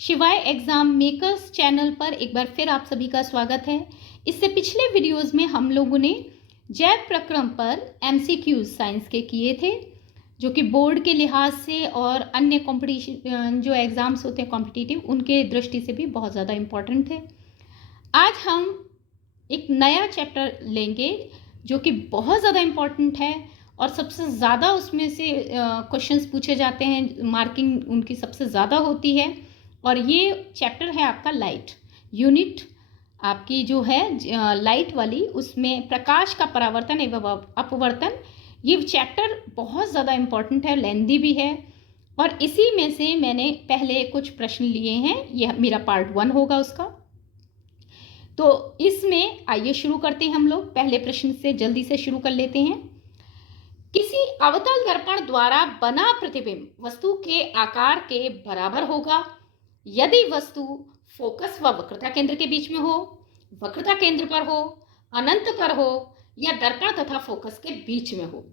शिवाय exam makers channel पर एक बार फिर आप सभी का स्वागत है। इससे पिछले वीडियोस में हम लोगों ने जैव प्रक्रम पर एमसीक्यूज साइंस के किए थे, जो कि बोर्ड के लिहाज से और अन्य कंपटीशन जो एग्ज़ाम्स होते हैं कॉम्पिटिटिव, उनके दृष्टि से भी बहुत ज़्यादा इम्पोर्टेंट थे। आज हम एक नया चैप्टर लेंगे जो कि बहुत ज़्यादा इम्पोर्टेंट है और सबसे ज़्यादा उसमें से क्वेश्चंस पूछे जाते हैं, मार्किंग उनकी सबसे ज़्यादा होती है। और ये चैप्टर है आपका लाइट यूनिट आपकी जो है लाइट वाली, उसमें प्रकाश का परावर्तन एवं अपवर्तन। ये चैप्टर बहुत ज़्यादा इम्पोर्टेंट है, लेंदी भी है, और इसी में से मैंने पहले कुछ प्रश्न लिए हैं। ये मेरा पार्ट 1 होगा उसका। तो इसमें आइए शुरू करते हैं हम लोग। पहले प्रश्न से जल्दी से शुरू कर लेते हैं। किसी अवतल दर्पण द्वारा बना प्रतिबिंब वस्तु के आकार के बराबर होगा यदि वस्तु फोकस व वक्रता केंद्र के बीच में हो, वक्रता केंद्र पर हो, अनंत पर हो, या दर्पण तथा फोकस के बीच में हो।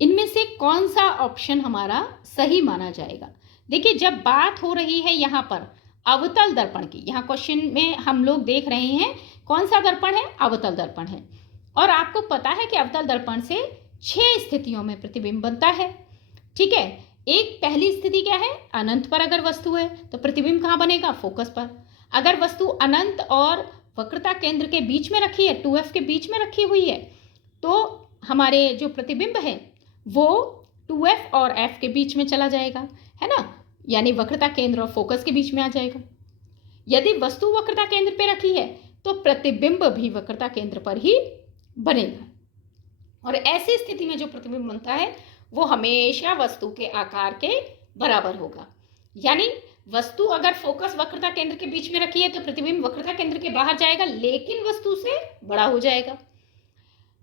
इनमें से कौन सा ऑप्शन हमारा सही माना जाएगा? देखिए, जब बात हो रही है यहाँ पर अवतल दर्पण की, यहाँ क्वेश्चन में हम लोग देख रहे हैं कौन सा दर्पण है? अवतल दर्पण है। और आपको पता है कि अवतल दर्पण से 6 स्थितियों में प्रतिबिंब बनता है। ठीक है, एक पहली स्थिति क्या है? अनंत पर अगर वस्तु है तो प्रतिबिंब कहाँ बनेगा? फोकस पर। अगर वस्तु अनंत और वक्रता केंद्र के बीच में रखी है, 2F के बीच में रखी हुई है, तो हमारे जो प्रतिबिंब है वो 2F और F के बीच में चला जाएगा, है ना, यानी वक्रता केंद्र और फोकस के बीच में आ जाएगा। यदि वस्तु वक्रता केंद्र पे रखी है तो प्रतिबिंब भी वक्रता केंद्र पर ही बनेगा। और ऐसी स्थिति में जो प्रतिबिंब बनता है वो हमेशा वस्तु के आकार के बराबर होगा। यानी वस्तु अगर फोकस वक्रता केंद्र के बीच में रखी है तो प्रतिबिंब वक्रता केंद्र के बाहर जाएगा, लेकिन वस्तु से बड़ा हो जाएगा।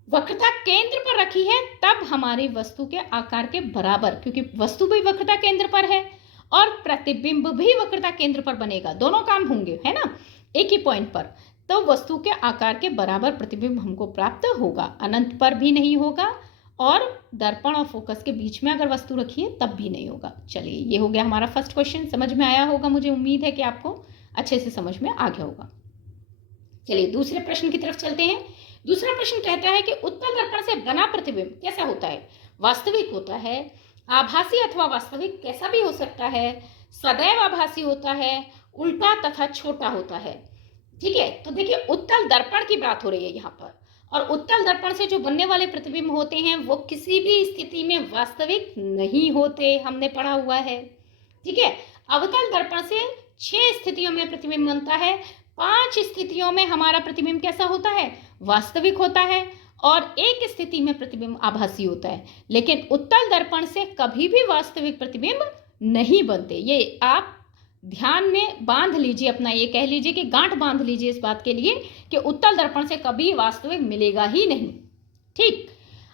वक्रता केंद्र पर रखी है तब हमारी वस्तु के आकार के बराबर, क्योंकि वस्तु भी वक्रता केंद्र पर है और प्रतिबिंब भी वक्रता केंद्र पर बनेगा, दोनों काम होंगे, है ना, एक ही पॉइंट पर। तो वस्तु के आकार के बराबर प्रतिबिंब हमको प्राप्त होगा। अनंत पर भी नहीं होगा और दर्पण और फोकस के बीच में अगर वस्तु रखी है तब भी नहीं होगा। चलिए, ये हो गया हमारा फर्स्ट क्वेश्चन। समझ में आया होगा, मुझे उम्मीद है कि आपको अच्छे से समझ में आ गया होगा। चलिए दूसरे प्रश्न की तरफ चलते हैं। दूसरा प्रश्न कहता है कि उत्तल दर्पण से बना प्रतिबिंब कैसा होता है? वास्तविक होता है, आभासी अथवा वास्तविक कैसा भी हो सकता है, सदैव आभासी होता है, उल्टा तथा छोटा होता है। ठीक है, तो देखिए उत्तल दर्पण की बात हो रही है यहाँ पर, और उत्तल दर्पण से जो बनने वाले प्रतिबिंब होते हैं वो किसी भी स्थिति में वास्तविक नहीं होते, हमने पढ़ा हुआ है। ठीक है, अवतल दर्पण से 6 स्थितियों में प्रतिबिंब बनता है। 5 स्थितियों में हमारा प्रतिबिंब कैसा होता है? वास्तविक होता है, और एक स्थिति में प्रतिबिंब आभासी होता है। लेकिन उत्तल दर्पण से कभी भी वास्तविक प्रतिबिंब नहीं बनते। ये आप ध्यान में बांध लीजिए, अपना ये कह लीजिए कि गांठ बांध लीजिए इस बात के लिए कि उत्तल दर्पण से कभी वास्तविक मिलेगा ही नहीं। ठीक,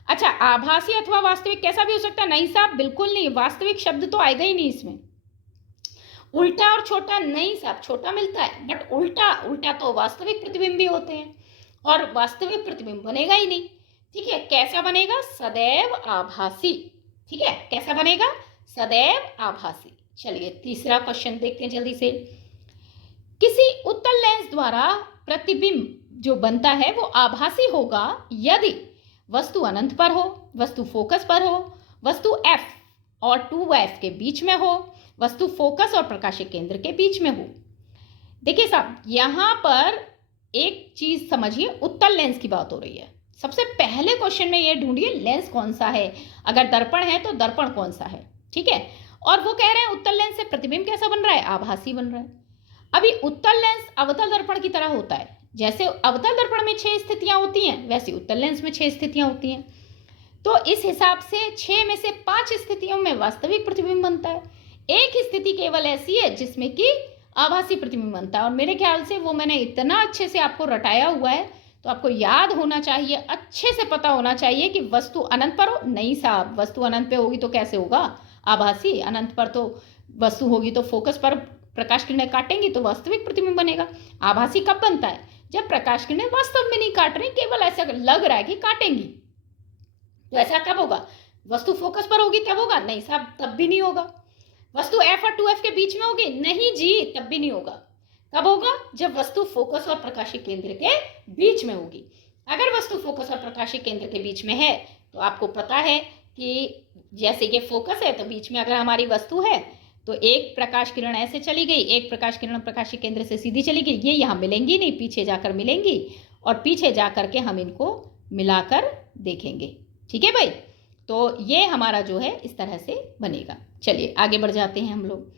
अच्छा, आभासी अथवा वास्तविक कैसा भी हो सकता है? नहीं साहब, बिल्कुल नहीं, वास्तविक शब्द तो आएगा ही नहीं इसमें। उल्टा और छोटा नहीं साहब, छोटा मिलता है बट उल्टा तो वास्तविक प्रतिबिंब भी होते हैं, और वास्तविक प्रतिबिंब बनेगा ही नहीं। ठीक है, कैसा बनेगा? सदैव आभासी। ठीक है, कैसा बनेगा? सदैव आभासी। चलिए तीसरा क्वेश्चन देखते हैं जल्दी से। किसी उत्तल लेंस द्वारा प्रतिबिंब जो बनता है वो आभासी होगा यदि वस्तु अनंत पर हो, वस्तु फोकस पर हो, वस्तु F और 2F के बीच में हो, वस्तु फोकस और प्रकाशिक केंद्र के बीच में हो। देखिए साहब, यहाँ पर एक चीज समझिए, उत्तल लेंस की बात हो रही है। सबसे पहले क्वेश्चन में ये ढूंढिए लेंस कौन सा है। अगर दर्पण है तो दर्पण कौन सा है। ठीक है, और वो कह रहे हैं उत्तल लेंस से प्रतिबिंब कैसा बन रहा है? आभासी बन रहा है। अभी उत्तल लेंस अवतल दर्पण की तरह होता है। जैसे अवतल दर्पण में 6 स्थितियां होती हैं, वैसे उत्तल लेंस में 6 स्थितियां होती हैं। तो इस हिसाब से 6 में से 5 स्थितियों में वास्तविक प्रतिबिंब बनता है। एक स्थिति केवल ऐसी है जिसमें कि आभासी प्रतिबिंब बनता है, और मेरे ख्याल से वो मैंने इतना अच्छे से आपको रटाया हुआ है तो आपको याद होना चाहिए, अच्छे से पता होना चाहिए कि वस्तु अनंत पर हो। नहीं साहब, वस्तु अनंत पे होगी तो कैसे होगा? आभासी। अनंत पर तो वस्तु होगी तो फोकस पर प्रकाश किरणें काटेंगी तो वास्तविक प्रतिबिंब बनेगा। आभासी कब बनता है? जब प्रकाश किरणें वास्तव में नहीं काट रही, केवल ऐसा लग रहा है कि काटेंगी। तो ऐसा कब होगा? वस्तु फोकस पर होगी तब होगा? नहीं साहब, तब भी नहीं होगा। वस्तु F और 2F के बीच में होगी? नहीं जी, तब भी नहीं होगा। कब होगा? जब वस्तु फोकस और प्रकाशिक केंद्र के बीच में होगी। अगर वस्तु फोकस और प्रकाशिक केंद्र के बीच में है तो आपको पता है कि जैसे ये फोकस है तो बीच में अगर हमारी वस्तु है तो एक प्रकाश किरण ऐसे चली गई, एक प्रकाश किरण प्रकाशिक केंद्र से सीधी चली गई, ये यहाँ मिलेंगी नहीं, पीछे जाकर मिलेंगी और पीछे जाकर के हम इनको मिलाकर देखेंगे। ठीक है भाई, तो ये हमारा जो है इस तरह से बनेगा। चलिए आगे बढ़ जाते हैं हम लोग।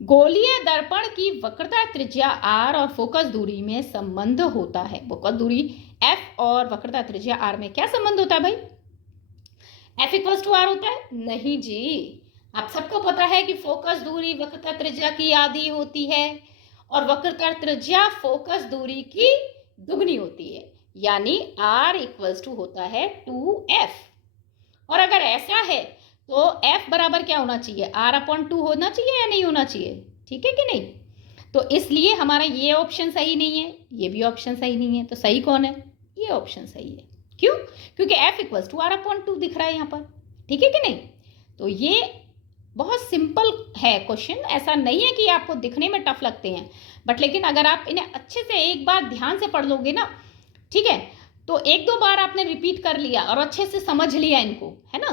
गोलीय दर्पण की वक्रता त्रिज्या r और फोकस दूरी में संबंध होता है। फोकस दूरी f और वक्रता त्रिज्या r में क्या संबंध होता है भाई? f इक्वल्स टू r होता है? नहीं जी, आप सबको पता है कि फोकस दूरी वक्रता त्रिज्या की आधी होती है और वक्रता त्रिज्या फोकस दूरी की दुगनी होती है, यानी r इक्वल्स टू होता है 2f। और अगर ऐसा है तो f बराबर क्या होना चाहिए? r/2 होना चाहिए या नहीं होना चाहिए? ठीक है कि नहीं? तो इसलिए हमारा ये ऑप्शन सही नहीं है, ये भी ऑप्शन सही नहीं है, तो सही कौन है? ये ऑप्शन सही है। क्यों? क्योंकि f इक्वल्स टू r/2 दिख रहा है यहाँ पर। ठीक है कि नहीं? तो ये बहुत सिंपल है क्वेश्चन, ऐसा नहीं है कि आपको दिखने में टफ लगते हैं, बट लेकिन अगर आप इन्हें अच्छे से एक बार ध्यान से पढ़ लोगे ना, ठीक है, तो एक दो बार आपने रिपीट कर लिया और अच्छे से समझ लिया इनको, है ना,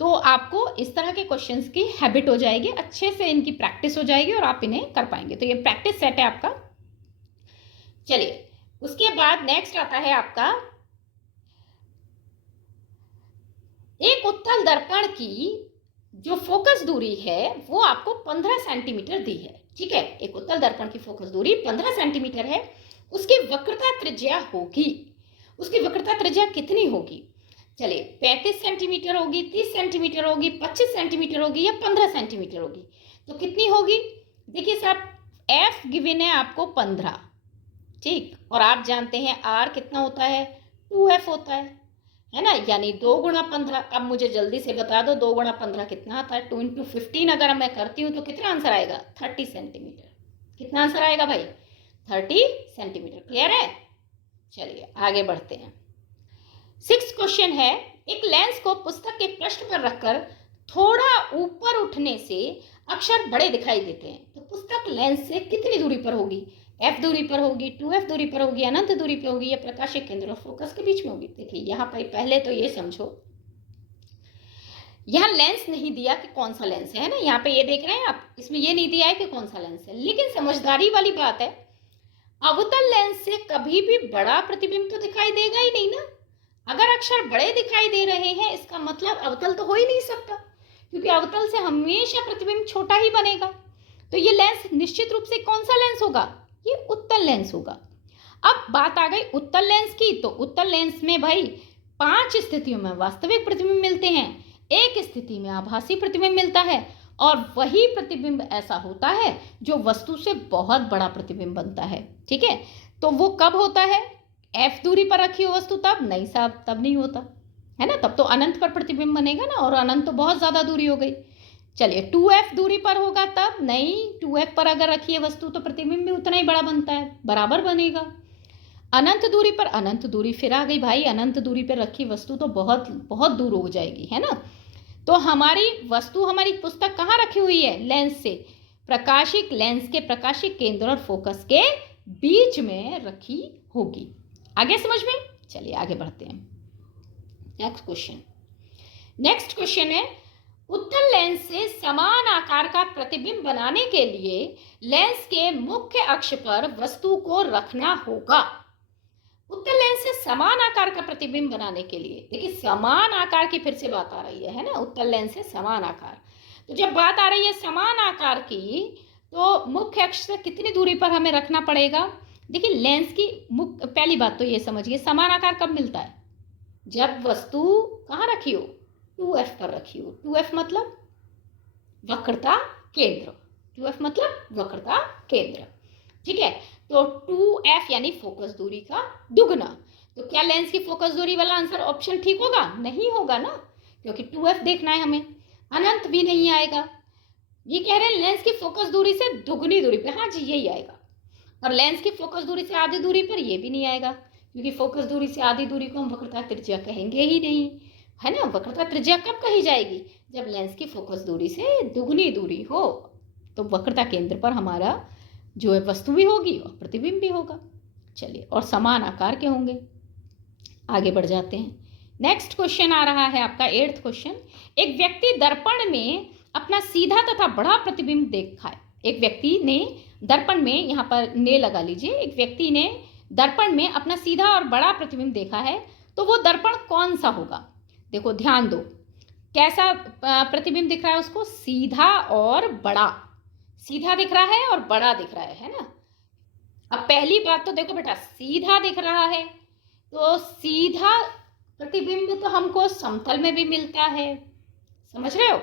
तो आपको इस तरह के क्वेश्चंस की हैबिट हो जाएगी, अच्छे से इनकी प्रैक्टिस हो जाएगी और आप इन्हें कर पाएंगे। तो ये प्रैक्टिस सेट है आपका। चलिए उसके बाद नेक्स्ट आता है आपका, एक उत्तल दर्पण की जो फोकस दूरी है वो आपको 15 सेंटीमीटर दी है। ठीक है, एक उत्तल दर्पण की फोकस दूरी 15 सेंटीमीटर है, उसकी वक्रता त्रिज्या होगी। उसकी वक्रता त्रिज्या कितनी होगी? चलिए 35 सेंटीमीटर होगी, 30 सेंटीमीटर होगी, 25 सेंटीमीटर होगी या 15 सेंटीमीटर होगी? तो कितनी होगी? देखिए साहब, f गिवन है आपको 15, ठीक, और आप जानते हैं r कितना होता है? 2f होता है ना, यानी 2 गुणा 15। अब मुझे जल्दी से बता दो 2 गुणा 15 कितना आता है? 2 इंटू 15 अगर मैं करती हूँ तो कितना आंसर आएगा? 30 सेंटीमीटर। कितना आंसर आएगा भाई? 30 सेंटीमीटर। क्लियर है? चलिए आगे बढ़ते हैं। 6th क्वेश्चन है, एक लेंस को पुस्तक के पृष्ठ पर रखकर थोड़ा ऊपर उठने से अक्षर बड़े दिखाई देते हैं, तो पुस्तक लेंस से कितनी दूरी पर होगी? f दूरी पर होगी, 2f दूरी पर होगी, अनंत दूरी पर होगी या प्रकाशिक केंद्र और फोकस के बीच में होगी? देखिए यहाँ पर पहले तो ये समझो, यहाँ लेंस नहीं दिया कि कौन सा लेंस है ना, यहाँ पे ये देख रहे हैं आप, इसमें ये नहीं दिया है कि कौन सा लेंस है, लेकिन समझदारी वाली बात है, अवतल लेंस से कभी भी बड़ा प्रतिबिंब तो दिखाई देगा ही नहीं ना। अगर अक्षर बड़े दिखाई दे रहे हैं इसका मतलब अवतल तो हो ही नहीं सकता, क्योंकि अवतल से हमेशा प्रतिबिंब छोटा ही बनेगा। तो ये लेंस निश्चित रूप से कौन सा लेंस होगा? ये उत्तल लेंस होगा। अब बात आ गई उत्तल लेंस की, तो उत्तल लेंस में भाई 5 स्थितियों में वास्तविक प्रतिबिंब मिलते हैं, एक स्थिति में आभासी प्रतिबिंब मिलता है, और वही प्रतिबिंब ऐसा होता है जो वस्तु से बहुत बड़ा प्रतिबिंब बनता है। ठीक है, तो वो कब होता है? f दूरी पर रखी हो वस्तु तब? नहीं साहब, तब नहीं होता है ना, तब तो अनंत पर प्रतिबिंब बनेगा ना, और अनंत तो बहुत ज्यादा दूरी हो गई। चलिए 2f दूरी पर होगा तब? नहीं, 2f पर अगर रखी है वस्तु तो प्रतिबिंब भी उतना ही बड़ा बनता है, बराबर बनेगा। अनंत दूरी पर, अनंत दूरी फिर आ गई भाई, अनंत दूरी पर रखी वस्तु तो बहुत बहुत दूर हो जाएगी, है ना। तो हमारी वस्तु, हमारी पुस्तक कहाँ रखी हुई है? लेंस से, प्रकाशिक लेंस के प्रकाशिक केंद्र और फोकस के बीच में रखी होगी। आगे समझ में? चलिए आगे बढ़ते हैं। नेक्स्ट क्वेश्चन है, उत्तल लेंस से समान आकार का प्रतिबिंब बनाने के लिए लेंस के मुख्य अक्ष पर वस्तु को रखना होगा। उत्तल लेंस से समान आकार का प्रतिबिंब बनाने के लिए, देखिए समान आकार की फिर से बात आ रही है ना, उत्तल लेंस से समान आकार। तो जब बात आ रही है समान आकार की, तो मुख्य अक्ष से कितनी दूरी पर हमें रखना पड़ेगा? देखिए लेंस की पहली बात तो ये समझिए, समान आकार कब मिलता है? जब वस्तु कहाँ रखी हो? 2f पर रखी हो। 2f मतलब वक्रता केंद्र, 2f मतलब वक्रता केंद्र। ठीक है, तो 2f यानी फोकस दूरी का दुगना। तो क्या लेंस की फोकस दूरी वाला आंसर ऑप्शन ठीक होगा? नहीं होगा ना, क्योंकि 2f देखना है हमें, अनंत भी नहीं आएगा। ये कह रहे हैं लेंस की फोकस दूरी से दुगनी दूरी पे, हाँ जी यही आएगा। और लेंस की फोकस दूरी से आधी दूरी पर ये भी नहीं आएगा, क्योंकि फोकस दूरी से आधी दूरी को हम वक्रता त्रिज्या कहेंगे ही नहीं, है ना। वक्रता त्रिज्या कब कही जाएगी? जब लेंस की फोकस दूरी से दुगनी दूरी हो तो वक्रता केंद्र पर हमारा जो है वस्तु भी होगी और प्रतिबिंब भी होगा। चलिए, और समान आकार के होंगे। आगे बढ़ जाते हैं। नेक्स्ट क्वेश्चन आ रहा है आपका 8th क्वेश्चन। एक व्यक्ति दर्पण में अपना सीधा तथा बड़ा प्रतिबिंब देखा है। एक व्यक्ति ने दर्पण में, यहाँ पर ने लगा लीजिए, एक व्यक्ति ने दर्पण में अपना सीधा और बड़ा प्रतिबिंब देखा है, तो वो दर्पण कौन सा होगा? देखो ध्यान दो, कैसा प्रतिबिंब दिख रहा है उसको? सीधा और बड़ा। सीधा दिख रहा है और बड़ा दिख रहा है ना। अब पहली बात तो देखो बेटा, सीधा दिख रहा है तो सीधा प्रतिबिंब तो हमको समतल में भी मिलता है, समझ रहे हो?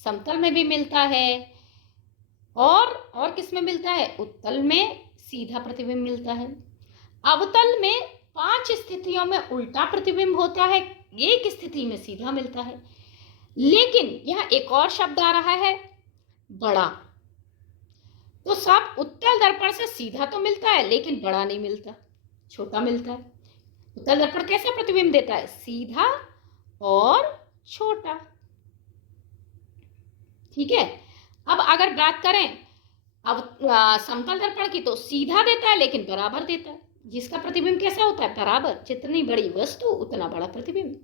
समतल में भी मिलता है और किस में मिलता है? उत्तल में सीधा प्रतिबिंब मिलता है। अवतल में 5 स्थितियों में उल्टा प्रतिबिंब होता है, एक स्थिति में सीधा मिलता है। लेकिन यहाँ एक और शब्द आ रहा है, बड़ा। तो सब उत्तल दर्पण से सीधा तो मिलता है लेकिन बड़ा नहीं मिलता, छोटा मिलता है। उत्तल दर्पण कैसा प्रतिबिंब देता है? सीधा और छोटा। ठीक है। अब अगर बात करें अब समतल दर्पण की, तो सीधा देता है लेकिन बराबर देता है, जिसका प्रतिबिंब कैसा होता है? बराबर। जितनी बड़ी वस्तु उतना बड़ा प्रतिबिंब।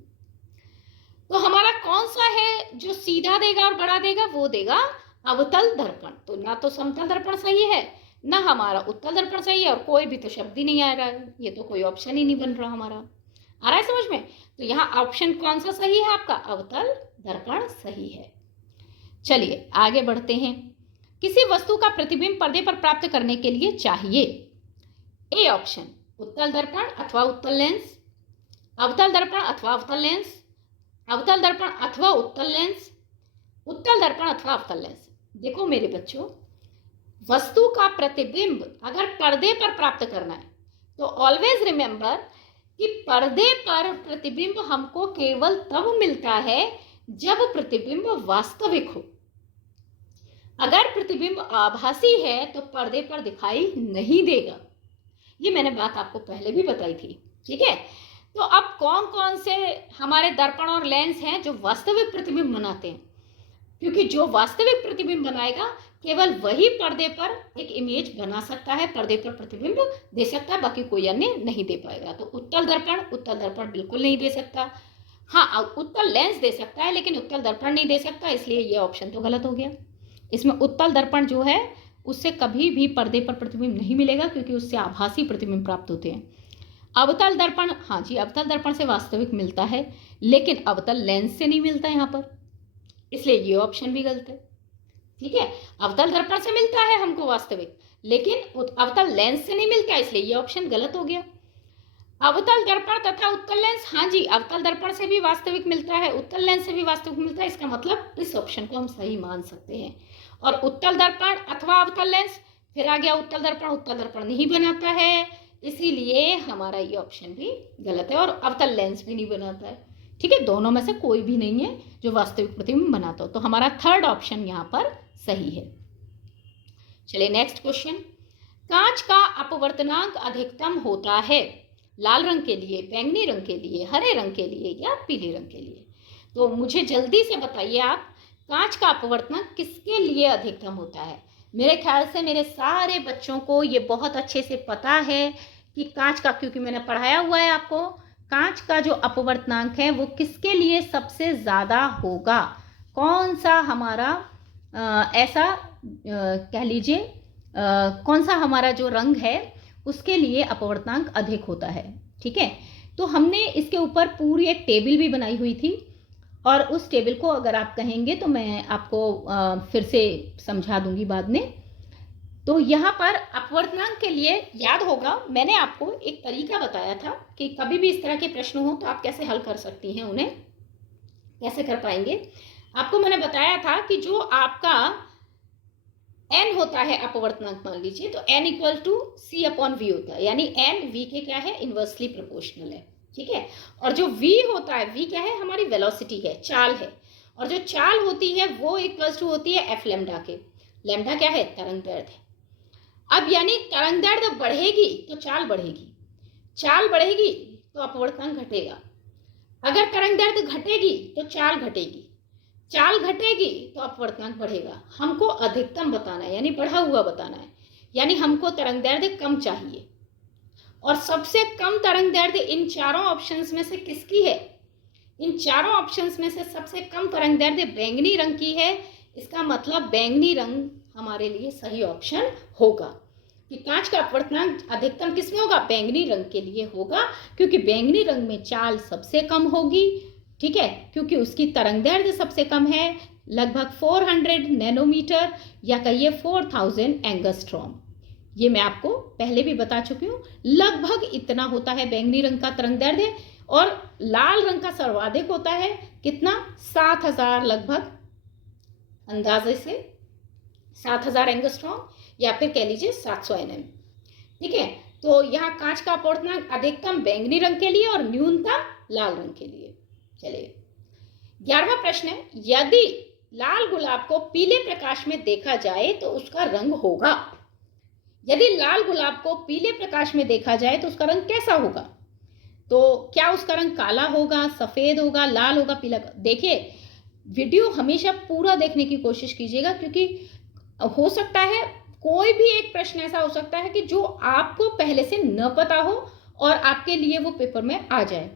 तो हमारा कौन सा है जो सीधा देगा और बड़ा देगा? वो देगा अवतल दर्पण। तो ना तो समतल दर्पण सही है, ना हमारा उत्तल दर्पण सही है, और कोई भी तो शब्द ही नहीं आ रहा है, ये तो कोई ऑप्शन ही नहीं बन रहा हमारा। आ रहा है समझ में? तो यहाँ ऑप्शन कौन सा सही है आपका? अवतल दर्पण सही है। चलिए आगे बढ़ते हैं। किसी वस्तु का प्रतिबिंब पर्दे पर प्राप्त करने के लिए चाहिए ए ऑप्शन, उत्तल दर्पण अथवा उत्तल लेंस, अवतल दर्पण अथवा अवतल लेंस, अवतल दर्पण अथवा उत्तल लेंस, उत्तल दर्पण अथवा अवतल लेंस। देखो मेरे बच्चों, वस्तु का प्रतिबिंब अगर पर्दे पर प्राप्त करना है तो ऑलवेज रिमेंबर कि पर्दे पर प्रतिबिंब हमको केवल तब मिलता है जब प्रतिबिंब वास्तविक हो। अगर प्रतिबिंब आभासी है तो पर्दे पर दिखाई नहीं देगा। ये मैंने बात आपको पहले भी बताई थी। ठीक है। तो अब कौन कौन से हमारे दर्पण और लेंस हैं जो वास्तविक प्रतिबिंब बनाते हैं? क्योंकि जो वास्तविक प्रतिबिंब बनाएगा केवल वही पर्दे पर एक इमेज बना सकता है, पर्दे पर प्रतिबिंब दे सकता है, बाकी कोई अन्य नहीं दे पाएगा। तो उत्तल दर्पण बिल्कुल नहीं दे सकता। हाँ, उत्तल लेंस दे सकता है लेकिन उत्तल दर्पण नहीं दे सकता, इसलिए ये ऑप्शन तो गलत हो गया। इसमें उत्तल दर्पण जो है उससे कभी भी पर्दे पर प्रतिबिंब नहीं मिलेगा, क्योंकि उससे आभासी प्रतिबिंब प्राप्त होते हैं। अवतल दर्पण, हाँ जी, अवतल दर्पण से वास्तविक मिलता है लेकिन अवतल लेंस से नहीं मिलता यहाँ पर, इसलिए ये ऑप्शन भी गलत है। ठीक है। अवतल दर्पण से मिलता है हमको वास्तविक, लेकिन अवतल लेंस से नहीं मिलता, इसलिए ये ऑप्शन गलत हो गया। अवतल दर्पण तथा उत्तल लेंस, हाँ जी, अवतल दर्पण से भी वास्तविक मिलता है, उत्तल लेंस से भी वास्तविक मिलता है, इसका मतलब इस ऑप्शन को हम सही मान सकते हैं। और उत्तल दर्पण अथवा अवतल लेंस, फिर आ गया उत्तल दर्पण नहीं बनाता है, इसीलिए हमारा ये ऑप्शन भी गलत है, और अवतल लेंस भी नहीं बनाता है। ठीक है, दोनों में से कोई भी नहीं है जो वास्तविक प्रतिबिंब बनाता हो, तो हमारा 3rd ऑप्शन यहाँ पर सही है। चलिए नेक्स्ट क्वेश्चन। कांच का अपवर्तनांक अधिकतम होता है लाल रंग के लिए, बैंगनी रंग के लिए, हरे रंग के लिए या पीले रंग के लिए? तो मुझे जल्दी से बताइए आप, कांच का अपवर्तनांक किसके लिए अधिकतम होता है? मेरे ख्याल से मेरे सारे बच्चों को ये बहुत अच्छे से पता है कि कांच का, क्योंकि मैंने पढ़ाया हुआ है आपको, कांच का जो अपवर्तनांक है वो किसके लिए सबसे ज़्यादा होगा? कौन सा हमारा ऐसा कह लीजिए कौन सा हमारा जो रंग है उसके लिए अपवर्तनांक अधिक होता है। ठीक है, तो हमने इसके ऊपर पूरी एक टेबल भी बनाई हुई थी, और उस टेबल को अगर आप कहेंगे तो मैं आपको फिर से समझा दूंगी बाद में। तो यहाँ पर अपवर्तनांक के लिए याद होगा, मैंने आपको एक तरीका बताया था कि कभी भी इस तरह के प्रश्न हो तो आप कैसे हल कर सकती हैं, उन्हें कैसे कर पाएंगे। आपको मैंने बताया था कि जो आपका n होता है अपवर्तनांक, मान लीजिए, तो n इक्वल टू c/v होता है, यानी n v के क्या है? इन्वर्सली प्रोपोर्शनल है। ठीक है, और जो v होता है, v क्या है? हमारी वेलोसिटी है, चाल है, और जो चाल होती है वो इक्वल्स टू होती है f लैम्डा के। लैम्डा क्या है? तरंग दैर्ध्य है। अब यानी तरंग दैर्ध्य बढ़ेगी तो चाल बढ़ेगी, चाल बढ़ेगी तो अपवर्तनांक घटेगा, अगर तरंग दैर्ध्य घटेगी तो चाल घटेगी। चाल घटेगी तो अपवर्तनांक बढ़ेगा। हमको अधिकतम बताना है यानी बढ़ा हुआ बताना है, यानी हमको तरंग दैर्ध्य कम चाहिए। और सबसे कम तरंग दैर्ध्य इन चारों ऑप्शंस में से किसकी है? इन चारों ऑप्शंस में से सबसे कम तरंग दैर्ध्य बैंगनी रंग की है। इसका मतलब बैंगनी रंग हमारे लिए सही ऑप्शन होगा कि कांच का अपवर्तनांक अधिकतम किसमें होगा? बैंगनी रंग के लिए होगा, क्योंकि बैंगनी रंग में चाल सबसे कम होगी। ठीक है, क्योंकि उसकी तरंग दैर्ध्य सबसे कम है, लगभग 400 नैनोमीटर या कहिए 4000 एंगस्ट्रॉम। ये मैं आपको पहले भी बता चुकी हूँ, लगभग इतना होता है बैंगनी रंग का तरंग दैर्ध्य। और लाल रंग का सर्वाधिक होता है कितना? 7000, लगभग अंदाजे से 7000 एंगस्ट्रॉम या फिर कह लीजिए 700 nm। ठीक है, तो यहाँ कांच का अपवर्तनांक अधिकतम बैंगनी रंग के लिए और न्यूनतम लाल रंग के लिए। चलिए 11वां प्रश्न है, यदि लाल गुलाब को पीले प्रकाश में देखा जाए तो उसका रंग होगा। यदि लाल गुलाब को पीले प्रकाश में देखा जाए तो उसका रंग कैसा होगा? तो क्या उसका रंग काला होगा, सफेद होगा, लाल होगा, पीला? देखिए, वीडियो हमेशा पूरा देखने की कोशिश कीजिएगा, क्योंकि हो सकता है कोई भी एक प्रश्न ऐसा हो सकता है कि जो आपको पहले से न पता हो और आपके लिए वो पेपर में आ जाए।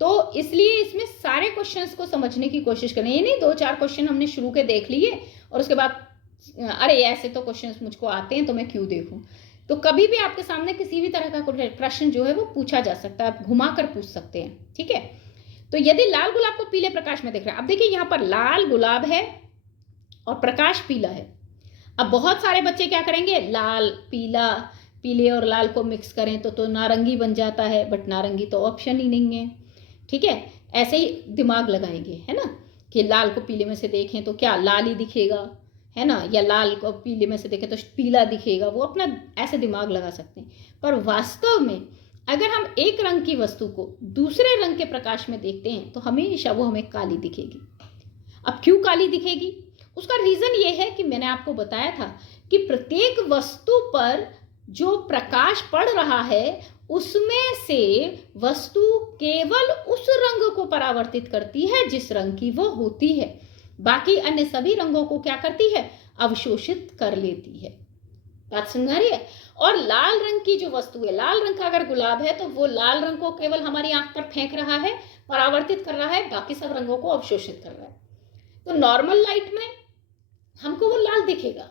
तो इसलिए इसमें सारे क्वेश्चंस को समझने की कोशिश करें। ये नहीं 2-4 क्वेश्चन हमने शुरू के देख लिए और उसके बाद अरे ऐसे तो क्वेश्चंस मुझको आते हैं तो मैं क्यों देखूं। तो कभी भी आपके सामने किसी भी तरह का प्रश्न जो है वो पूछा जा सकता है, आप घुमा कर पूछ सकते हैं। ठीक है, तो यदि लाल गुलाब को पीले प्रकाश में देख रहे हैं, अब देखिए यहाँ पर लाल गुलाब है और प्रकाश पीला है। अब बहुत सारे बच्चे क्या करेंगे, लाल पीला, पीले और लाल को मिक्स करें तो नारंगी बन जाता है, बट नारंगी तो ऑप्शन ही नहीं है। ठीक है, ऐसे ही दिमाग लगाएंगे, है ना, कि लाल को पीले में से देखें तो क्या लाल ही दिखेगा, है ना, या लाल को पीले में से देखें तो पीला दिखेगा। वो अपना ऐसे दिमाग लगा सकते हैं, पर वास्तव में अगर हम एक रंग की वस्तु को दूसरे रंग के प्रकाश में देखते हैं तो हमेशा वो हमें काली दिखेगी। अब क्यों काली दिखेगी? उसका रीजन ये है कि मैंने आपको बताया था कि प्रत्येक वस्तु पर जो प्रकाश पड़ रहा है उसमें से वस्तु केवल उस रंग को परावर्तित करती है जिस रंग की वो होती है, बाकी अन्य सभी रंगों को क्या करती है? अवशोषित कर लेती है। बात समझ आ रही है? और लाल रंग की जो वस्तु है, लाल रंग का अगर गुलाब है तो वो लाल रंग को केवल हमारी आंख पर फेंक रहा है, परावर्तित कर रहा है, बाकी सब रंगों को अवशोषित कर रहा है। तो नॉर्मल लाइट में हमको वो लाल दिखेगा।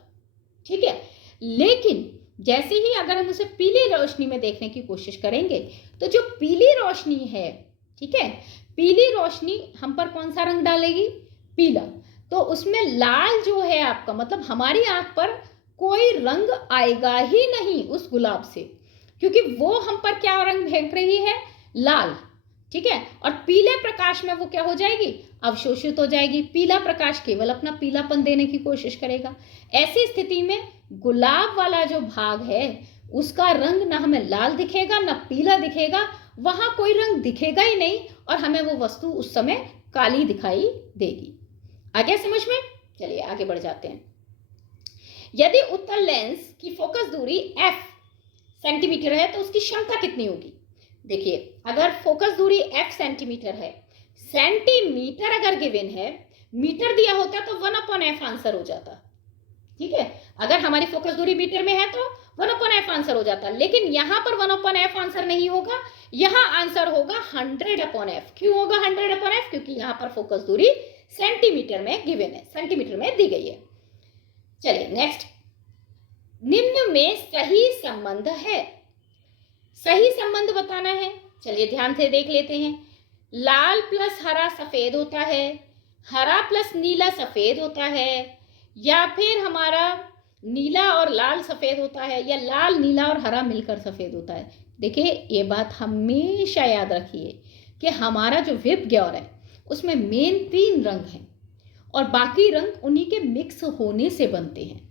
ठीक है, लेकिन जैसे ही अगर हम उसे पीली रोशनी में देखने की कोशिश करेंगे तो जो पीली रोशनी है, ठीक है, पीली रोशनी हम पर कौन सा रंग डालेगी? पीला। तो उसमें लाल जो है आपका, मतलब हमारी आंख पर कोई रंग आएगा ही नहीं उस गुलाब से, क्योंकि वो हम पर क्या रंग फेंक रही है? लाल। ठीक है, और पीले प्रकाश में वो क्या हो जाएगी? अवशोषित हो जाएगी। पीला प्रकाश केवल अपना पीलापन देने की कोशिश करेगा। ऐसी स्थिति में गुलाब वाला जो भाग है उसका रंग ना हमें लाल दिखेगा ना पीला दिखेगा, वहां कोई रंग दिखेगा ही नहीं और हमें वो वस्तु उस समय काली दिखाई देगी। आ गया समझ में? चलिए आगे बढ़ जाते हैं। यदि उत्तल लेंस की फोकस दूरी f सेंटीमीटर है तो उसकी क्षमता कितनी होगी? देखिए, अगर फोकस दूरी f सेंटीमीटर है, सेंटीमीटर अगर गिवन है, मीटर दिया होता तो 1/f आंसर हो जाता। ठीक है, अगर हमारी फोकस दूरी मीटर में है तो 1/f आंसर हो जाता, लेकिन यहां पर 1/f आंसर नहीं होगा, यहां आंसर होगा 100/f। क्यों होगा 100/f? क्योंकि यहां पर फोकस दूरी सेंटीमीटर में गिवन है, सेंटीमीटर में दी गई है। चलिए नेक्स्ट, निम्न में सही संबंध है, सही संबंध बताना है। चलिए ध्यान से देख लेते हैं। लाल प्लस हरा सफेद होता है, हरा प्लस नीला सफेद होता है, या फिर हमारा नीला और लाल सफेद होता है, या लाल नीला और हरा मिलकर सफेद होता है। देखिए ये बात हमेशा याद रखिए कि हमारा जो विबग्योर है उसमें मेन 3 रंग हैं और बाकी रंग उन्हीं के मिक्स होने से बनते हैं।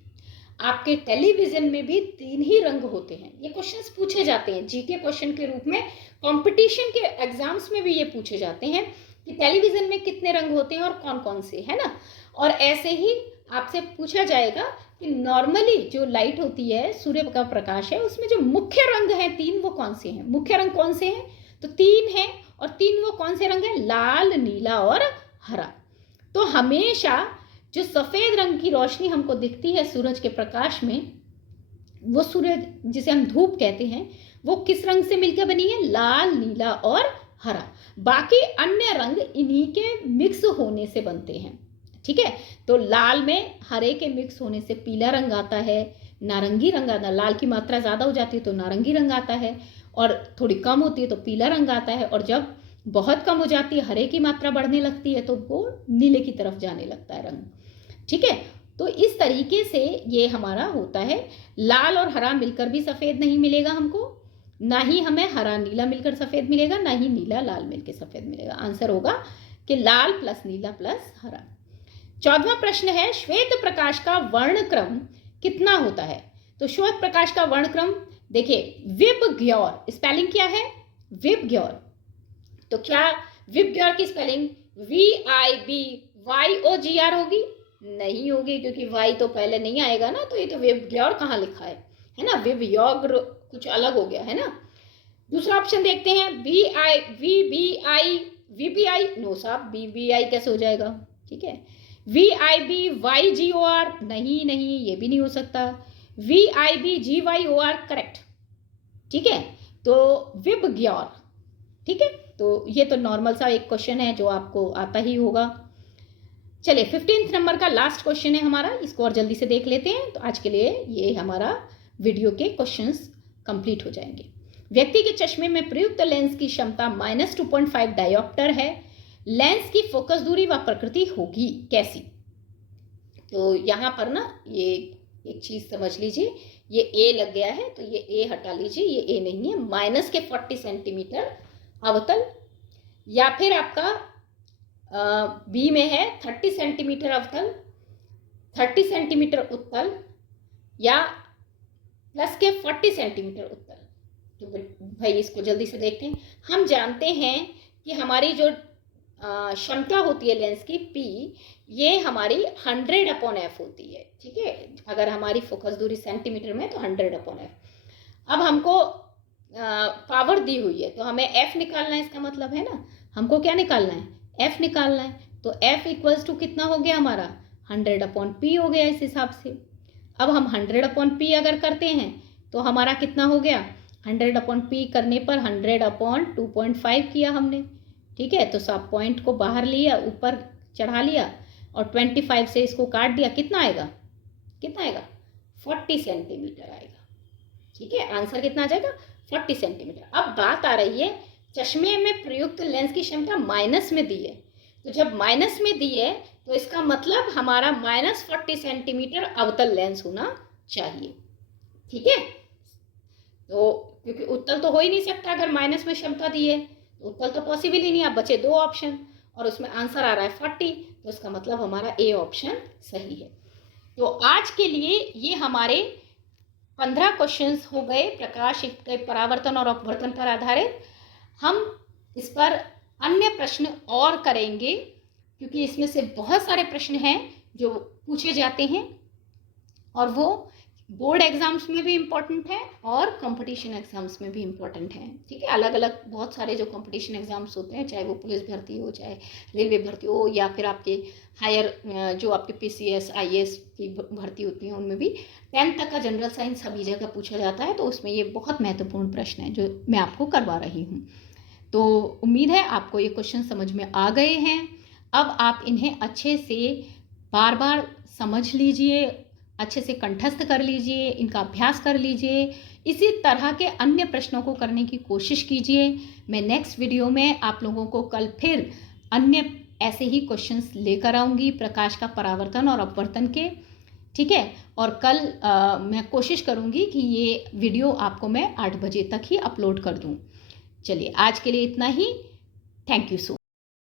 आपके टेलीविजन में भी 3 ही रंग होते हैं। ये क्वेश्चंस पूछे जाते हैं जीके क्वेश्चन के रूप में, कंपटीशन के एग्जाम्स में भी ये पूछे जाते हैं कि टेलीविजन में कितने रंग होते हैं और कौन कौन से, है ना। और ऐसे ही आपसे पूछा जाएगा कि नॉर्मली जो लाइट होती है, सूर्य का प्रकाश है, उसमें जो मुख्य रंग हैं 3 वो कौन से हैं? मुख्य रंग कौन से हैं? तो 3 हैं, और 3 वो कौन से रंग हैं? लाल, नीला और हरा। तो हमेशा जो सफ़ेद रंग की रोशनी हमको दिखती है सूरज के प्रकाश में, वो सूरज जिसे हम धूप कहते हैं, वो किस रंग से मिलकर बनी है? लाल, नीला और हरा। बाकी अन्य रंग इन्हीं के मिक्स होने से बनते हैं। ठीक है, तो लाल में हरे के मिक्स होने से पीला रंग आता है, नारंगी रंग आता है। लाल की मात्रा ज़्यादा हो जाती है तो नारंगी रंग आता है, और थोड़ी कम होती है तो पीला रंग आता है, और जब बहुत कम हो जाती है, हरे की मात्रा बढ़ने लगती है, तो वो नीले की तरफ जाने लगता है रंग। ठीक है, तो इस तरीके से ये हमारा होता है। लाल और हरा मिलकर भी सफ़ेद नहीं मिलेगा हमको, ना ही हमें हरा नीला मिलकर सफ़ेद मिलेगा, ना ही नीला लाल मिलकर सफ़ेद मिलेगा। आंसर होगा कि लाल प्लस नीला प्लस हरा। 14वां प्रश्न है, श्वेत प्रकाश का वर्णक्रम कितना होता है? तो श्वेत प्रकाश का वर्णक्रम देखिए, विबग्योर, स्पेलिंग क्या है? विबग्योर। तो क्या विबग्योर की स्पेलिंग VIBYOGR होगी? नहीं होगी, क्योंकि वाई तो पहले नहीं आएगा ना, तो ये तो विबग्योर कहाँ लिखा है ना? विबग्योर कुछ अलग हो गया है ना। दूसरा ऑप्शन देखते हैं, VBI, नो साहब, BBI कैसे हो जाएगा? ठीक है, VIBYGOR, नहीं, ये भी नहीं हो सकता। VIBGYOR correct. ठीक है, तो विबग्योर। ठीक है, तो ये तो नॉर्मल सा एक क्वेश्चन है जो आपको आता ही होगा। चलिए 15th नंबर का लास्ट क्वेश्चन है हमारा, इसको और जल्दी से देख लेते हैं, तो आज के लिए ये हमारा वीडियो के क्वेश्चंस कंप्लीट हो जाएंगे। व्यक्ति के चश्मे में प्रयुक्त लेंस की क्षमता -2.5 डायोप्टर है। लेंस की फोकस दूरी व प्रकृति होगी कैसी? तो यहाँ पर ना ये एक चीज समझ लीजिए, ये ए लग गया है तो ये ए हटा लीजिए, ये ए नहीं है। माइनस के 40 सेंटीमीटर अवतल, या फिर आपका बी में है 30 सेंटीमीटर अवतल, 30 सेंटीमीटर उत्तल, या प्लस के 40 सेंटीमीटर उत्तल। तो भाई इसको जल्दी से देखते हैं। हम जानते हैं कि हमारी जो क्षमता होती है लेंस की P, ये हमारी 100/f होती है। ठीक है, अगर हमारी फोकस दूरी सेंटीमीटर में तो 100/f। अब हमको पावर दी हुई है तो हमें F निकालना है, इसका मतलब है ना, हमको क्या निकालना है? F निकालना है। तो F इक्वल्स टू कितना हो गया हमारा? 100/P हो गया इस हिसाब से। अब हम 100/P अगर करते हैं तो हमारा कितना हो गया? 100/P करने पर 100/2.5 किया हमने। ठीक है, तो सब पॉइंट को बाहर लिया, ऊपर चढ़ा लिया, और 25 से इसको काट दिया। कितना आएगा? 40 सेंटीमीटर आएगा। ठीक है, आंसर कितना आ जाएगा? 40 सेंटीमीटर। अब बात आ रही है, चश्मे में प्रयुक्त लेंस की क्षमता माइनस में दी है, तो जब माइनस में दी है तो इसका मतलब हमारा -40 सेंटीमीटर अवतल लेंस होना चाहिए। ठीक है, तो क्योंकि उत्तल तो हो ही नहीं सकता अगर माइनस में क्षमता दी है, तो उत्तल तो पॉसिबल ही नहीं। अब बचे 2 ऑप्शन और उसमें आंसर आ रहा है 40, तो इसका मतलब हमारा ए ऑप्शन सही है। तो आज के लिए ये हमारे 15 क्वेश्चंस हो गए प्रकाश के परावर्तन और अपवर्तन पर आधारित। हम इस पर अन्य प्रश्न और करेंगे, क्योंकि इसमें से बहुत सारे प्रश्न हैं जो पूछे जाते हैं, और वो बोर्ड एग्जाम्स में भी इम्पोर्टेंट है और कंपटीशन एग्जाम्स में भी इम्पोर्टेंट है। ठीक है, अलग अलग बहुत सारे जो कंपटीशन एग्जाम्स होते हैं, चाहे वो पुलिस भर्ती हो, चाहे रेलवे भर्ती हो, या फिर आपके हायर जो आपके PCS IAS की भर्ती होती है, उनमें भी 10th तक का जनरल साइंस सभी जगह पूछा जाता है। तो उसमें ये बहुत महत्वपूर्ण प्रश्न है जो मैं आपको करवा रही हूँ। तो उम्मीद है आपको ये क्वेश्चन समझ में आ गए हैं। अब आप इन्हें अच्छे से बार बार समझ लीजिए, अच्छे से कंठस्थ कर लीजिए, इनका अभ्यास कर लीजिए। इसी तरह के अन्य प्रश्नों को करने की कोशिश कीजिए। मैं नेक्स्ट वीडियो में आप लोगों को कल फिर अन्य ऐसे ही क्वेश्चंस लेकर आऊँगी प्रकाश का परावर्तन और अपवर्तन के। ठीक है, और कल मैं कोशिश करूँगी कि ये वीडियो आपको मैं 8 बजे तक ही अपलोड कर दूँ। चलिए आज के लिए इतना ही। Thank you so much.